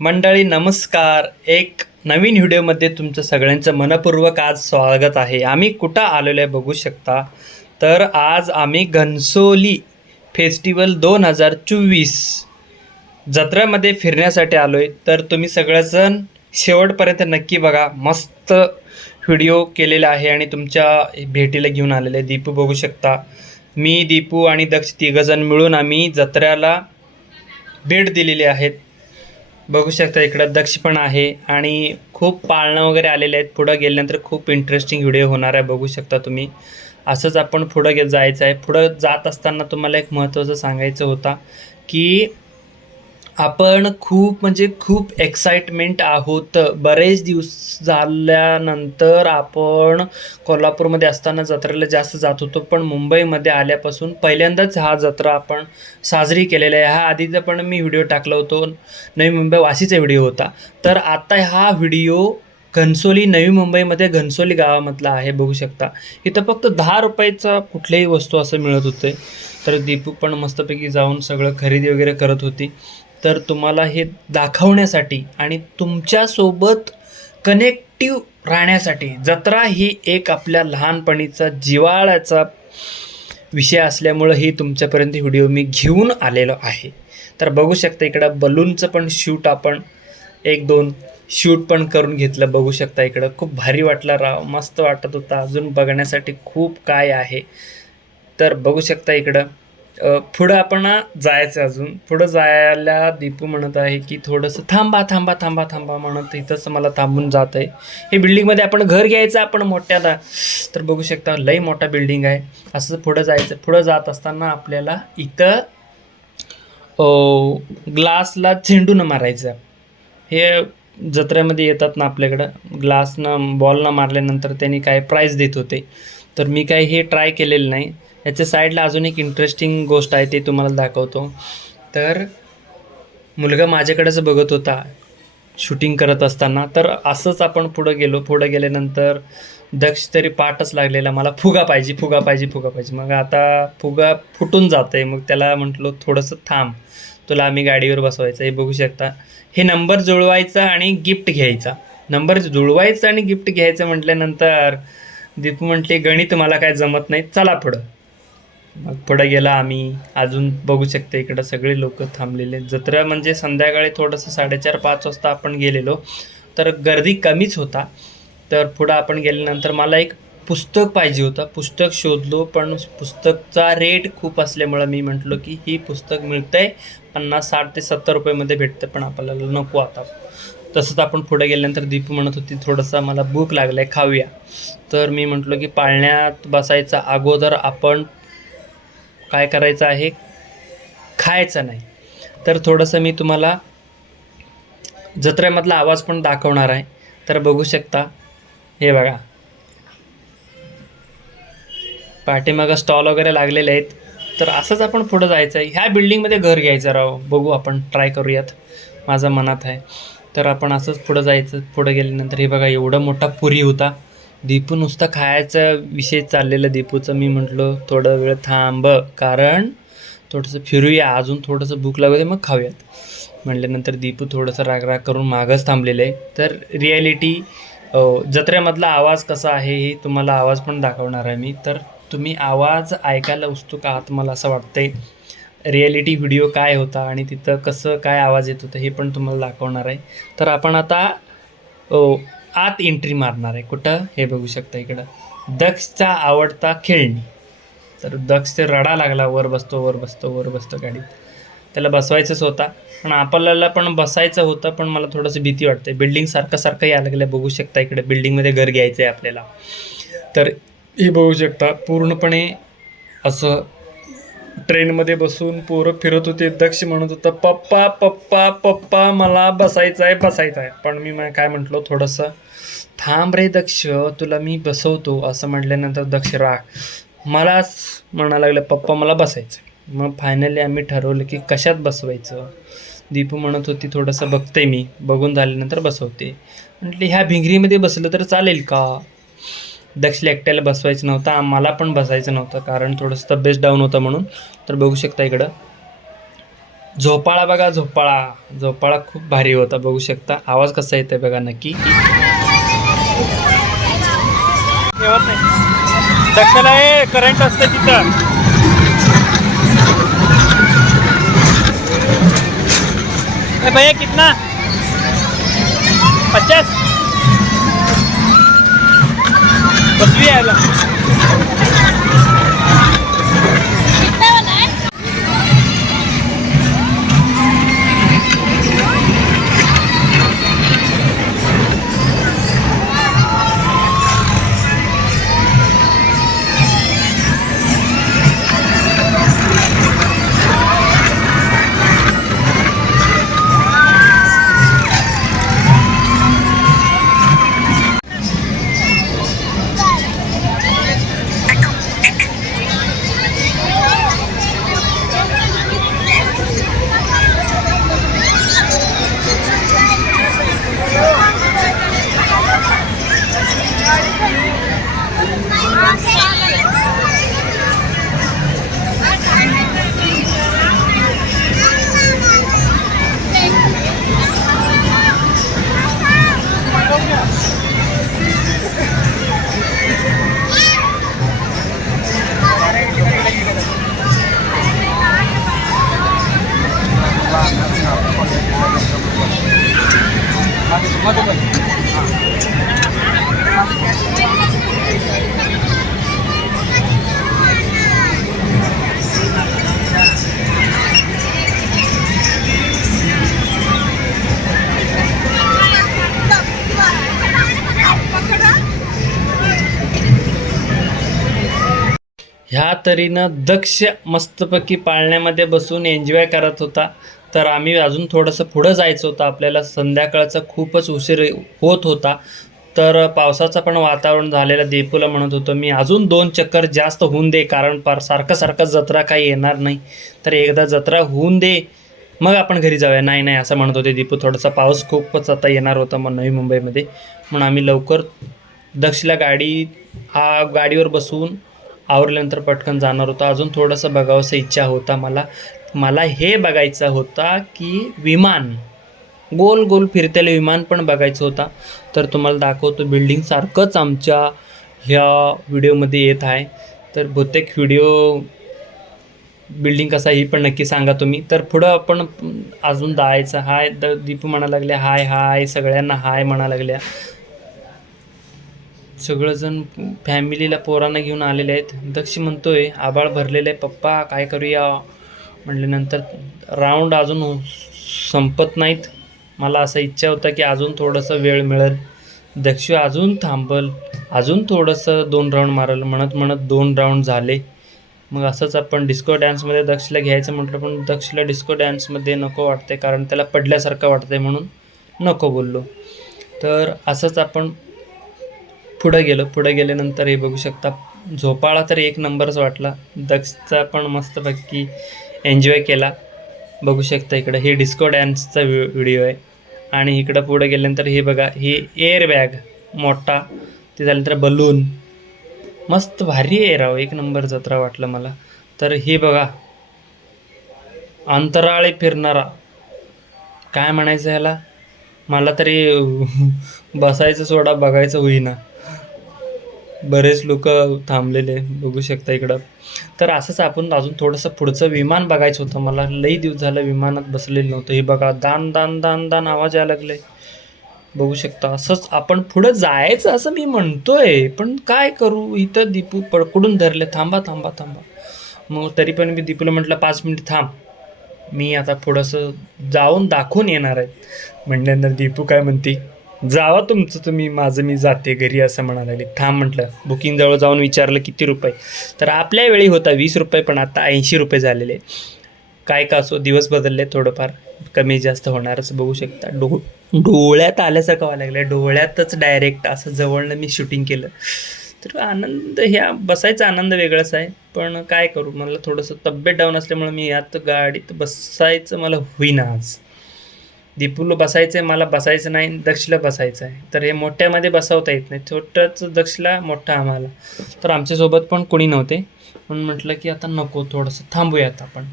मंडळी नमस्कार. एक नवीन व्हिडिओमध्ये तुमचं सगळ्यांचं मनपूर्वक आज स्वागत आहे. आम्ही कुठं आलेलो आहे बघू शकता. तर आज आम्ही घनसोली फेस्टिवल 2024 जत्रेमध्ये फिरण्यासाठी आलो आहे. तर तुम्ही सगळेजण शेवटपर्यंत नक्की बघा. मस्त व्हिडिओ केलेला आहे आणि तुमच्या भेटीला घेऊन आलेले आहे. दीपू बघू शकता. मी, दीपू आणि दक्ष तिघंजण मिळून आम्ही जत्रेला भेट दिलेली आहेत. बघू शकता इकडं दक्ष पण आहे आणि खूप पाळणं वगैरे आलेले आहेत. पुढं गेल्यानंतर खूप इंटरेस्टिंग व्हिडिओ होणार आहे. बघू शकता तुम्ही. असंच आपण पुढं जायचं आहे. पुढं जात असताना तुम्हाला एक महत्त्वाचं सांगायचं होता की आपण खूप एक्साइटमेंट आहोत. बरेच दिवस झाल्यानंतर आपण कोल्हापूरमध्ये असताना जत्रेला जास्त जात होतो, पण मुंबईमध्ये आल्यापासून पहिल्यांदाच हा जत्रा आपण साजरी केलेला आहे. हा आधीचा पण मी व्हिडिओ टाकला होतो, नवी मुंबई वाशीचा व्हिडिओ होता. तर आता हा व्हिडिओ घनसोली, नवी मुंबईमध्ये घनसोली गावामधला आहे. बघू शकता इथं फक्त 10 रुपयाचा कुठल्याही वस्तू असं मिळत होते. तर दीपू पण मस्तपैकी जाऊन सगळं खरेदी वगैरे करत होती. तर तुम्हाला हे दाखवण्यासाठी आणि तुमच्यासोबत कनेक्टिव्ह राहण्यासाठी, जत्रा ही एक आपल्या लहानपणीचा जिव्हाळ्याचा विषय असल्यामुळं ही तुमच्यापर्यंत व्हिडिओ मी घेऊन आलेलो आहे. तर बघू शकता इकडं बलूनचं पण शूट आपण 1-2 शूट पण करून घेतलं. बघू शकता इकडं खूप भारी वाटलं राव, मस्त वाटत होता. अजून बघण्यासाठी खूप काय आहे. तर बघू शकता इकडं पुढं आपण जायचं. अजून पुढं जायला दीपू म्हणत आहे की थोडंसं थांबा म्हणत इथंच मला थांबून जात आहे. हे बिल्डिंगमध्ये आपण घर घ्यायचं आपण मोठ्याला. तर बघू शकता लई मोठा बिल्डिंग आहे. असं पुढं जायचं. पुढं जात असताना आपल्याला इथं ग्लासला झेंडूनं मारायचं. हे जत्रेमध्ये येतात ना आपल्याकडं, ग्लासनं बॉलनं मारल्यानंतर त्यांनी काय प्राईज देत होते. तर मी काय हे ट्राय केलेलं नाही. याच्या साईडला अजून एक इंटरेस्टिंग गोष्ट आहे, ते तुम्हाला दाखवतो. तर मुलगा माझ्याकडेच बघत होता शूटिंग करत असताना. तर असंच आपण पुढं गेलो. पुढं गेल्यानंतर दक्ष तरी पाठच लागलेला, मला फुगा पाहिजे. मग आता फुगा फुटून जात आहे. मग त्याला म्हटलो थोडंसं थांब, तुला आम्ही गाडीवर बसवायचं. हे बघू शकता. हे नंबर जुळवायचा आणि गिफ्ट घ्यायचा. नंबर जुळवायचा आणि गिफ्ट घ्यायचं म्हटल्यानंतर दीपू म्हटले गणित मला काय जमत नाही, चला पुढं. मग पुढं गेला आम्ही. अजून बघू शकता इकडं सगळे लोक थांबलेले. जत्रा म्हणजे संध्याकाळी थोडंसं 4:30-5 वाजता आपण गेलेलो, तर गर्दी कमीच होता. तर पुढं आपण गेल्यानंतर मला एक पुस्तक पाहिजे होतं. पुस्तक शोधलो, पण पुस्तकचा रेट खूप असल्यामुळं मी म्हटलो की ही पुस्तक मिळतं आहे 50, 60 ते 70 रुपयेमध्ये भेटतं, पण आपल्याला नको आता. तसंच आपण पुढे गेल्यानंतर दीपू म्हणत होती थोडंसं मला भूक लागलं आहे, खाऊया. तर मी म्हटलो की पाळण्यात बसायचा अगोदर आपण काय करायचं आहे, खायचं नाही. तर थोडंसं मी तुम्हाला जत्रेमधला आवाज पण दाखवणार आहे. तर बघू शकता. हे बघा, पाठीमागं स्टॉल वगैरे लागलेले आहेत. तर असंच आपण पुढं जायचं आहे. ह्या बिल्डिंगमध्ये घर घ्यायचं राव. बघू आपण ट्राय करूयात, माझा मनात आहे. तर आपण असंच पुढं जायचं. पुढं गेल्यानंतर हे बघा एवढा मोठा पुरी होता. दीपू नुसता खायचा विषय चाललेला दीपूचं. मी म्हटलं थोडं वेळ थांब, कारण थोडंसं फिरूया, अजून थोडंसं भूक लागू दे मग खाऊयात म्हटल्यानंतर दीपू थोडंसं राग करून मागच थांबलेलं आहे. तर रिॲलिटी जत्रेमधला आवाज कसा आहे हे तुम्हाला आवाज पण दाखवणार आहे मी. तर तुम्ही आवाज ऐकायला उत्सुक आहात मला असं वाटतंय. रिॲलिटी व्हिडिओ काय होता आणि तिथं कसं काय आवाज येत होता हे पण तुम्हाला दाखवणार आहे. तर आपण आता आत एंट्री मारणार आहे. कुठं हे बघू शकता इकडं दक्षचा आवडता खेळणी. तर दक्ष ते रडा लागला, वर बसतो गाडीत. त्याला बसवायचंच होता, पण आपल्याला पण बसायचं होतं. पण मला थोडंसं भीती वाटते. बिल्डिंग सारखं यायला लागलं. बघू शकता इकडे बिल्डिंगमध्ये घर घ्यायचं आहे आपल्याला. तर हे बघू शकता पूर्णपणे असं ट्रेनमध्ये बसून पोरं फिरत होते. दक्ष म्हणत होता पप्पा मला बसायचं आहे. पण मी काय म्हटलो, थोडंसं थांब रे दक्ष, तुला मी बसवतो असं म्हटल्यानंतर दक्ष मलाच म्हणायला लागलं पप्पा मला बसायचं. मग फायनली आम्ही ठरवलं की कशात बसवायचं. दीपू म्हणत होती थोडंसं बघते मी, बघून झाल्यानंतर बसवते. म्हटले ह्या भिंगरीमध्ये बसलं तर चालेल का. दक्षला एकट्याला बसवायचं नव्हतं, मला पण बसायचं नव्हतं, कारण थोडंसं तब्येत डाऊन होतं म्हणून. तर बघू शकता इकडं झोपाळा बघा, झोपाळा खूप भारी होता, बघू शकता. आवाज कसा येतोय बघा नक्की. ठेवत नाही दक्षाला, हे करंट असतं तिथं. भैया कितना 50 बसवी यायला. ह्या तरीनं दक्ष मस्तपैकी पाळण्यामध्ये बसून एन्जॉय करत होता. तर आम्ही अजून थोडंसं पुढं जायचं होतं, आपल्याला संध्याकाळचा खूपच उशीर होत होता. तर पावसाचं पण वातावरण झालेलं. दीपूला म्हणत होतं मी अजून 2 चक्कर जास्त होऊन दे, कारण सारखं जत्रा काही येणार नाही, तर एकदा जत्रा होऊन दे मग आपण घरी जाऊया. नाही असं म्हणत होते दीपू. थोडासा पाऊस खूपच आता येणार होता मग नवी मुंबईमध्ये, म्हणून आम्ही लवकर दक्षला गाडीवर बसवून आवरल्यानंतर पटकन जाणार होता. अजून थोडंसं बघावंसं इच्छा होता मला हे बघायचं होता की विमान, गोल गोल फिरतेलं विमान पण बघायचं होता. तर तुम्हाला दाखवतो, बिल्डिंग सारखंच आमच्या ह्या व्हिडिओमध्ये येत आहे. तर बहुतेक व्हिडिओ बिल्डिंग कसा ही पण नक्की सांगा तुम्ही. तर पुढं आपण अजून जायचं. हाय दीपू म्हणा लागल्या, हाय सगळ्यांना हाय म्हणा लागल्या. सगळंजण फॅमिलीला पोरांना घेऊन आलेले आहेत. दक्ष म्हणतोय आबाळ भरलेलं आहे पप्पा, काय करूया म्हटल्यानंतर राऊंड अजून संपत नाहीत. मला असं इच्छा होता की अजून थोडंसं वेळ मिळेल, दक्ष अजून थांबल, अजून थोडंसं 2 राऊंड मारल. म्हणत 2 राऊंड झाले. मग असंच आपण डिस्को डॅन्समध्ये दक्षला घ्यायचं म्हटलं, पण दक्षला डिस्को डॅन्समध्ये नको वाटते, कारण त्याला पडल्यासारखं वाटतंय म्हणून नको बोललो. तर असंच आपण पुढं गेल्यानंतर हे बघू शकता, झोपाळा तर एक नंबरच वाटला. दक्षचा पण मस्तपैकी एन्जॉय केला. बघू शकता इकडं हे डिस्को डॅन्सचा व्हिडिओ आहे. आणि इकडं पुढं गेल्यानंतर हे बघा, हे एअर बॅग मोठा, ते झाल्यानंतर बलून, मस्त भारी आहे राव, एक नंबर जत्रा वाटलं मला. तर हे बघा, अंतराळे फिरणारा, काय म्हणायचं ह्याला, मला तरी बसायचं सोडा बघायचं होईना, बरेच लोक थांबलेले बघू शकता इकडं. तर असंच आपण अजून थोडंसं पुढचं विमान बघायचं होतं मला. लई दिवस झालं विमानात बसलेलं नव्हतं. हे बघा, दान दान दान दान आवाज यायला लागले, बघू शकता. असंच आपण पुढं जायचं असं मी म्हणतोय, पण काय करू, इथं दीपू पडकडून धरले, थांबा. मग तरी पण मी दीपूला म्हटलं 5 मिनिट थांब, मी आता थोडंसं जाऊन दाखवून येणार आहे. म्हटल्यानंतर दीपू काय म्हणते, जावा तुमचं तुम्ही, माझं मी जाते घरी असं म्हणायला लागले. थांब म्हटलं. बुकिंगजवळ जाऊन विचारलं किती रुपये, तर आपल्या वेळी होता 20 रुपये, पण आता 80 रुपये झालेले. काय का असो, दिवस बदलले, थोडंफार कमी जास्त होणारच. बघू शकता डोळ्यात आल्यासारखं व्हायला लागलं, डोळ्यातच डायरेक्ट असं जवळनं मी शूटिंग केलं. तर आनंद, ह्या बसायचा आनंद वेगळाच आहे. पण काय करू, मला थोडंसं तब्येत डाऊन असल्यामुळे मी यात गाडीत बसायचं मला होईना आज. दीपूला बसायचं आहे, मला बसायचं नाही, दक्षला बसायचं आहे. तर हे मोठ्यामध्ये बसवता येत नाही, छोटंच दक्षला, मोठा आम्हाला. तर आमच्यासोबत पण कोणी नव्हते, म्हणून म्हटलं की आता नको, थोडंसं थांबूयात आपण.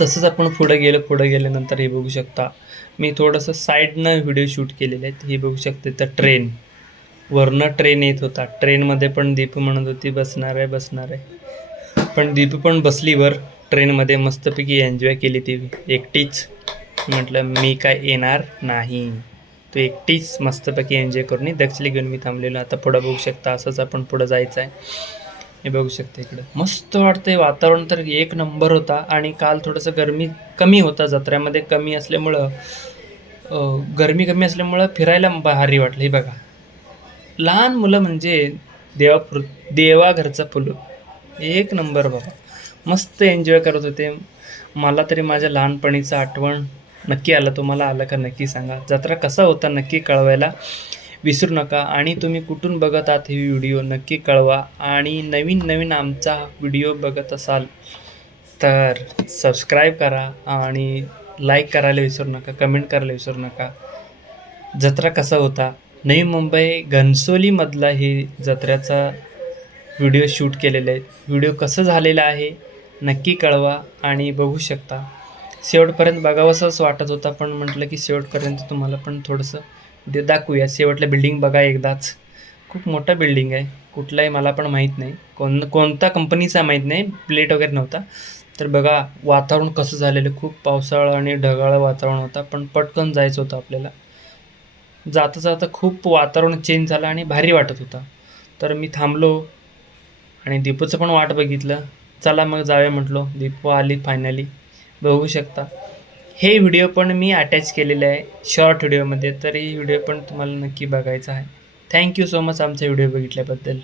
तसंच आपण पुढं गेल्यानंतर हे बघू शकता, मी थोडंसं साईडनं व्हिडिओ शूट केलेले आहेत. हे बघू शकते तर वरनं ट्रेन येत होता. ट्रेनमध्ये पण दीपू म्हणत होती बसणार आहे. पण दीपू पण बसली वर ट्रेनमध्ये, मस्तपैकी एन्जॉय केली ती एकटीच. म्हटलं मी काय येणार नाही, तू एकटीच मस्तपैकी एन्जॉय करून दक्षिला घेऊन मी थांबलेलो. आता पुढं बघू शकता, असंच आपण पुढं जायचं आहे. हे बघू शकता इकडं मस्त वाटतंय, वातावरण तर एक नंबर होता. आणि काल थोडंसं गरमी कमी होता, जत्रेमध्ये कमी असल्यामुळं गरमी कमी असल्यामुळं फिरायला भारी वाटलं. हे बघा, लहान मुलं म्हणजे देवाघरचं फुलं, एक नंबर बाबा, मस्त एन्जॉय करत होते. मला तरी माझ्या लहानपणीचं आठवण नक्की आलं. तुम्हाला आलं का नक्की सांगा. जत्रा कसा होता नक्की कळवायला विसरू नका. आणि तुम्ही कुठून बघत आहात ही व्हिडिओ नक्की कळवा. आणि नवीन आमचा व्हिडिओ बघत असाल तर सबस्क्राईब करा आणि लाईक करायला विसरू नका, कमेंट करायला विसरू नका. जत्रा कसा होता, नवी मुंबई घनसोलीमधला हे जत्रेचा व्हिडिओ शूट केलेले आहेत. व्हिडिओ कसं झालेला आहे नक्की कळवा. आणि बघू शकता, शेवटपर्यंत बघावंसंच वाटत होता, पण म्हटलं की शेवटपर्यंत तुम्हाला पण थोडंसं व्हिडिओ दाखवूया. शेवटला बिल्डिंग बघा एकदाच, खूप मोठा बिल्डिंग आहे. कुठलाही मला पण माहीत नाही, कोणता कंपनीचा माहीत नाही, प्लेट वगैरे नव्हता. तर बघा वातावरण कसं झालेलं, खूप पावसाळा आणि ढगाळ वातावरण होता, पण पटकन जायचं होतं आपल्याला. जाता खूप वातावरण चेंज झालं आणि भारी वाटत होता. तर मी थांबलो आणि दीपूचं पण वाट बघितलं. चला मग जाऊया म्हटलो. दीपू आली फायनली, बघू शकता. हे व्हिडिओ पण मी अटॅच केलेले आहे शॉर्ट व्हिडिओमध्ये, तर ही व्हिडिओ पण तुम्हाला नक्की बघायचा आहे. थँक्यू सो मच आमचा व्हिडिओ बघितल्याबद्दल.